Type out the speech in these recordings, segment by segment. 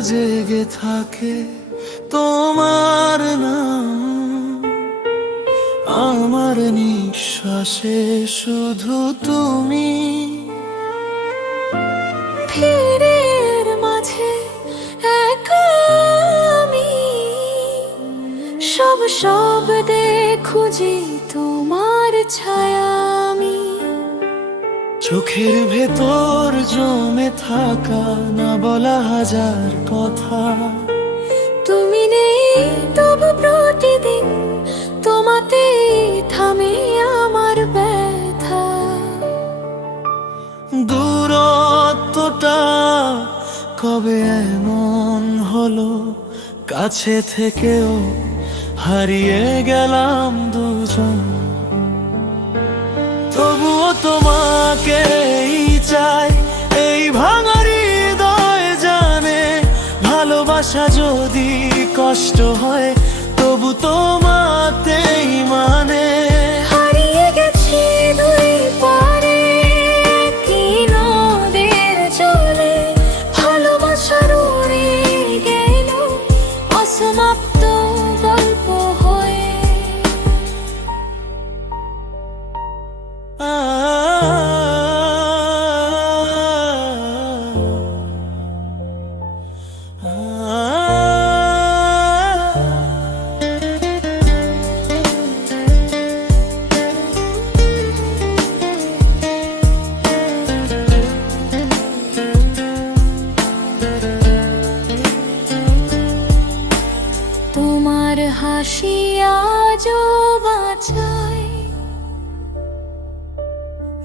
জেগে থাকে তোমার নাম। আমার নিঃশ্বাসে শুধু তুমি। ভিড়ের মাঝে একা আমি। সব শব্দে খুঁজি তোমার ছায়া। চোখের ভেতর জমে থাকা না বলা হাজার কথা। তুমি নেই তবু প্রতিদিন তোমাতে থামে আমার ব্যথা। দূরত্বটা কবে এমন হলো? কাছে থেকেও হারিয়ে গেলাম দুজন। তবুও তোমাকেই চাই। এই ভাঙার হৃদয় জানে ভালোবাসা যদি কষ্ট হয় তবু তোমাতেই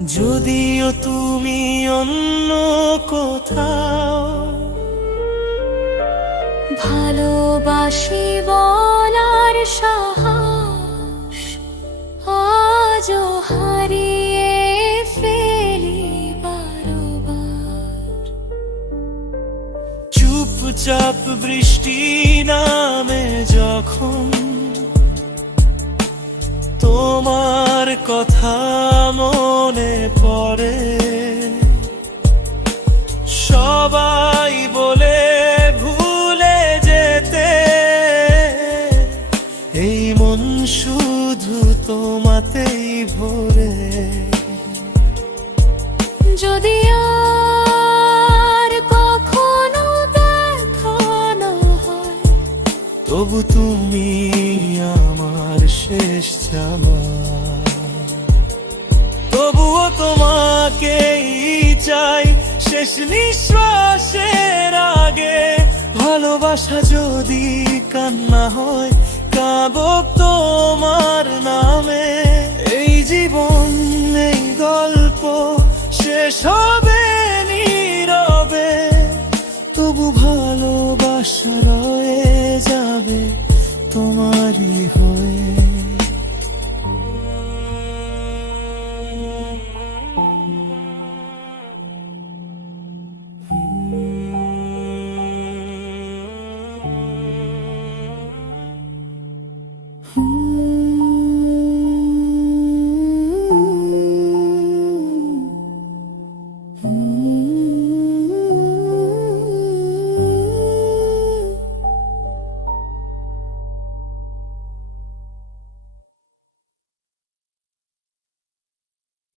যদিও তুমি অন্য কোথাও ভালোবাসি বলার সাহস আজও হারিয়ে ফেলি বারবার। চুপচাপ বৃষ্টি নামে যখন তোমার কথা তোমাতেই ভরে। যদি আর কখনো দেখা না হয় তবু তুমি আমার শেষ চাওয়া। তবুও তোমাকেই চাই শেষ নিঃশ্বাসের আগে। ভালোবাসা যদি কান্না হয় গাব তোমার নামে। এই জীবন, এই গল্প শেষ হবে নীরবে। তবু ভালোবাসা রয়ে যাবে তোমারই